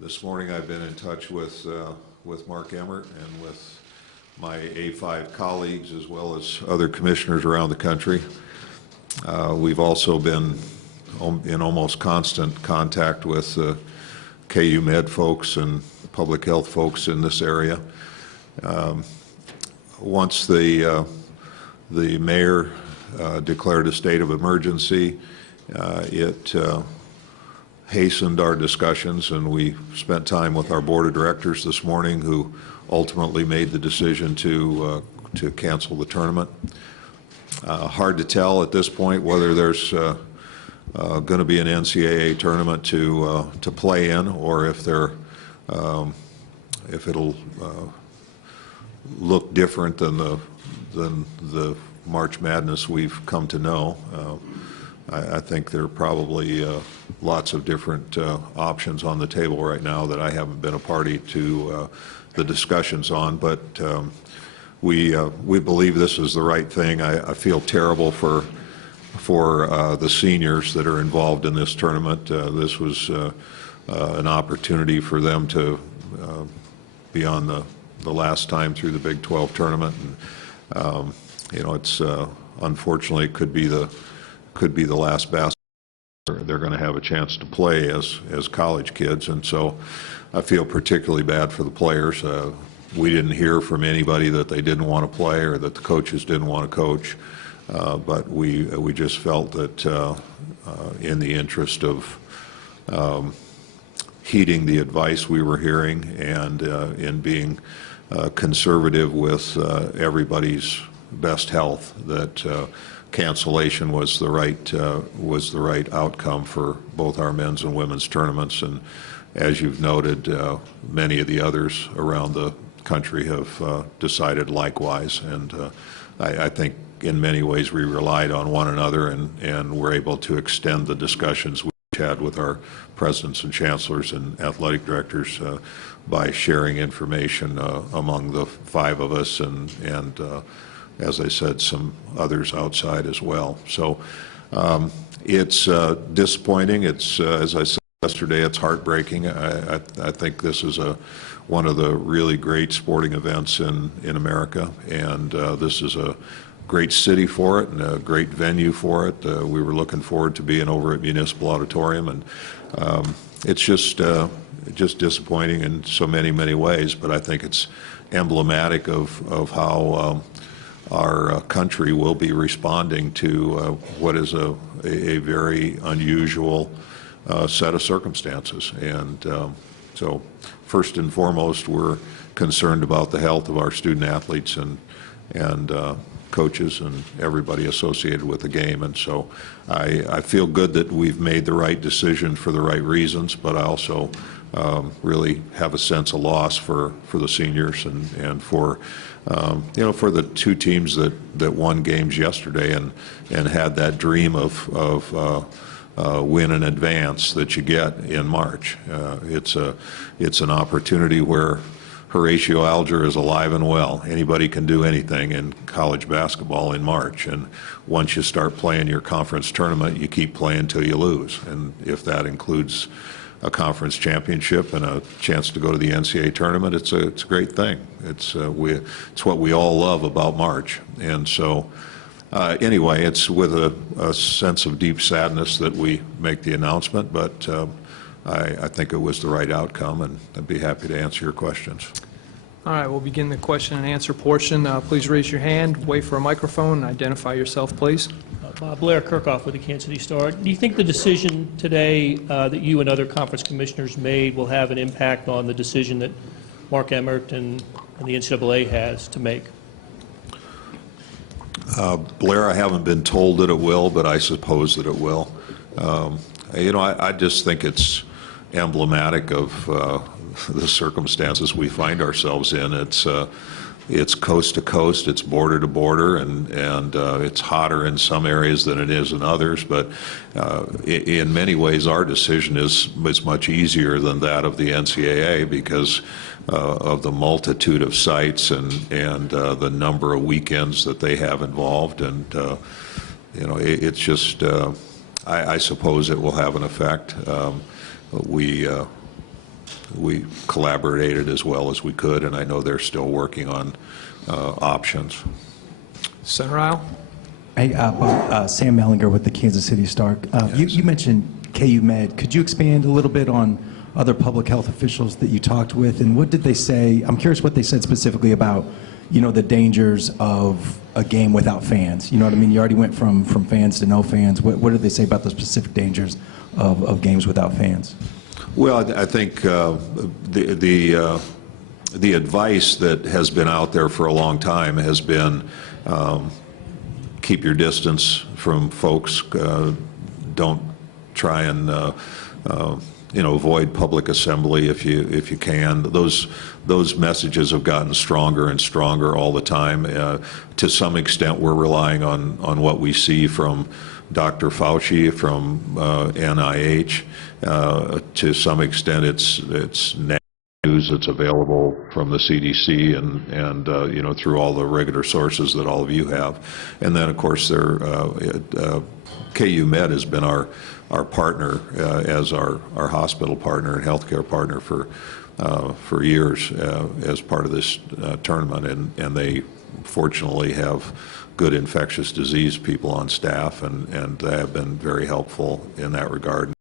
This morning I've been in touch with Mark Emmert and with my A5 colleagues as well as other commissioners around the country. We've also been in almost constant contact with KU Med folks and public health folks in this area. Once the mayor declared a state of emergency, it hastened our discussions, and we spent time with our board of directors this morning, who ultimately made the decision to cancel the tournament. Hard to tell at this point whether there's going to be an NCAA tournament to play in, or if it'll look different than the March Madness we've come to know. I think there are probably lots of different options on the table right now that I haven't been a party to the discussions on, but we believe this is the right thing. I feel terrible for the seniors that are involved in this tournament. This was an opportunity for them to be on the last time through the Big 12 tournament, and you know, it's unfortunately it could be the last basketball they're going to have a chance to play as college kids, and so I feel particularly bad for the players. We didn't hear from anybody that they didn't want to play or that the coaches didn't want to coach, but we just felt that in the interest of heeding the advice we were hearing and in being conservative with everybody's best health, that cancellation was the right outcome for both our men's and women's tournaments. And as you've noted, many of the others around the country have decided likewise. And I think in many ways we relied on one another, and were able to extend the discussions we had with our presidents and chancellors and athletic directors by sharing information among the five of us, and as I said, some others outside as well. So it's disappointing. It's, as I said yesterday, it's heartbreaking. I think this is one of the really great sporting events in America, and this is a great city for it and a great venue for it. We were looking forward to being over at Municipal Auditorium, and it's just disappointing in so many ways, but I think it's emblematic of how our country will be responding to what is a very unusual set of circumstances. And so first and foremost, we're concerned about the health of our student athletes and coaches and everybody associated with the game. And so I feel good that we've made the right decision for the right reasons, but I also really have a sense of loss for the seniors and for you know, for the two teams that won games yesterday and had that dream of win and advance that you get in March. It's an opportunity where Horatio Alger is alive and well. Anybody can do anything in college basketball in March, and once you start playing your conference tournament, you keep playing till you lose. And if that includes a conference championship and a chance to go to the NCAA tournament, it's a great thing. It's what we all love about March. And so anyway, it's with a sense of deep sadness that we make the announcement, but I think it was the right outcome, and I'd be happy to answer your questions. All right, we'll begin the question and answer portion. Please raise your hand, wait for a microphone, and identify yourself, please. Blair Kirchhoff with the Kansas City Star. Do you think the decision today that you and other conference commissioners made will have an impact on the decision that Mark Emmert and the NCAA has to make? Blair, I haven't been told that it will, but I suppose that it will. You know, I just think it's emblematic of the circumstances we find ourselves in. It's coast to coast, it's border to border, and it's hotter in some areas than it is in others. But in many ways, our decision is much easier than that of the NCAA because of the multitude of sites and the number of weekends that they have involved. And you know, it's just I suppose it will have an effect. we collaborated as well as we could, and I know they're still working on options. Senator Isle? Hey, Sam Mellinger with the Kansas City Star. You mentioned KU Med. Could you expand a little bit on other public health officials that you talked with, and what did they say? I'm curious what they said specifically about, the dangers of a game without fans. You know what I mean? You already went from fans to no fans. What did they say about the specific dangers of games without fans? Well, I think the advice that has been out there for a long time has been keep your distance from folks. Don't try and avoid public assembly if you can. Those messages have gotten stronger and stronger all the time. To some extent, we're relying on what we see from Dr. Fauci, from NIH. To some extent, it's news that's available from the CDC and through all the regular sources that all of you have. And then, of course, KU Med has been our partner as our hospital partner and healthcare partner for years as part of this tournament, and they fortunately have good infectious disease people on staff, and they have been very helpful in that regard.